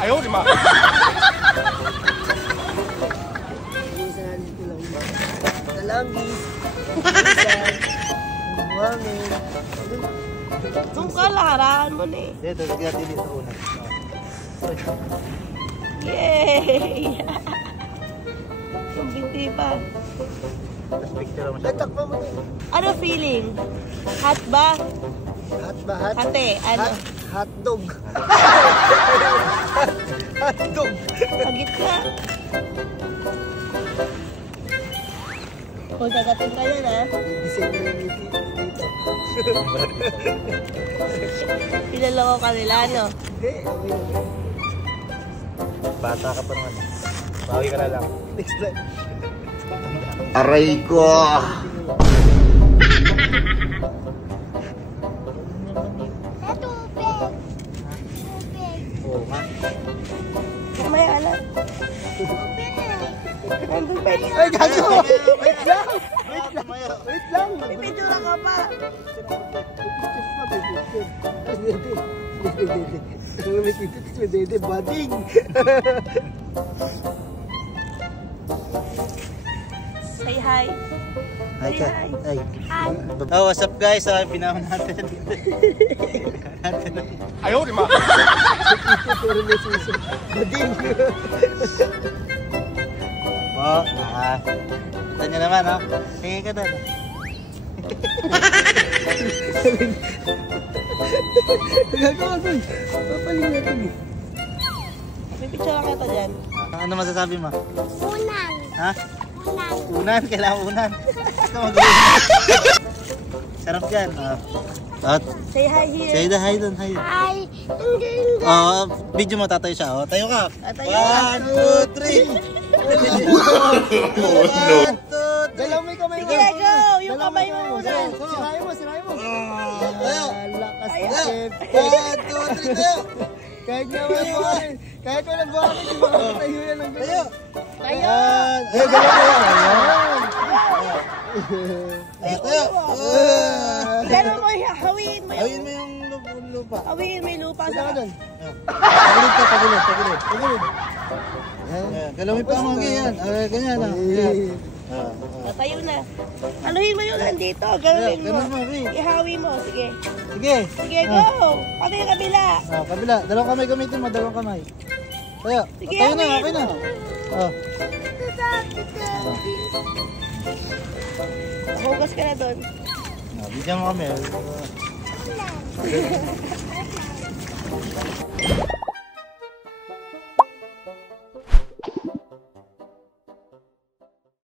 Ayaw, di ma. Kalangis. Buwangin. Doon ka, lakaran mo na eh. Dito, lagyan natin dito una. Yay! Ang binti pa. Tapos picture mo siya. Takpa mo. Ano feeling? Hot ba? Hot ba? Hot? Hate, ano? Hotdog. Hotdog. Pagit ka. Kung kagatin ka yan, ha? Design mo yung dito. Pinaloko ka nila, no? Hindi, okay. Bata ka pa naman. Bawi ka na lang. Next time. Aray ko! Oo nga. Mamaya, alam. Nandun pa yun. Ay, gago! Wait lang! Wait lang! Wait lang! May picture ako pa. Bading! Say hi. Hi ka. Hi. Ay. Oh, what's up guys? Pinahon natin. Ayaw, di ma. Pero may suso. Bading! Oh, kita nyo naman, oh. Sige ka doon. Gagawa doon. Papaling natin eh. May picture lang kita dyan. Ano masasabi mo? Unan. Ha? Unan. Unan, kailangan unan. Ito mag-unan. Sarap yan. At Say hi here. say hi doon, hi. Ay, hindi. Oh, video mo tatayo siya. Oh, tayo ka. Tayo ka. 1, 2, 3. Oh, no. 1, 2, 3. Dalaw may kamay mo. Sige, go! Yung Dalaw kamay mo muna. Sirahin mo, sirahin mo. Tayo. Lakas Tayo. na chef. 1, 2, 3, tayo. Kahit nga walang buhangin. Kahit walang buhangin, di ba? Tayo yan ang Tayo. Tayo. Ay, dalaw mo yan. Tayo, tayo. Pero mo, hawiin mo Awin yung... mo yung lupa. Hawiin mo yung lupa Saan ka sa... doon? Tagilid ka, tagilid, tagilid. Tagilid. Ayan, galawin pa mo ganyan. Ganyan na. Tayo na. Aluhin mo yung nandito. Gawin mo. Ganun mo, Ray. Ihawi mo. Sige. Sige. Sige, go! Pati yung kabila. Kabila. Dalawang kamay gamitin mo, dalawang kamay. Tayo. Sige, Tayo na, awin okay na. mo. Oh. Hugas ka na doon. Bigyan mo kami.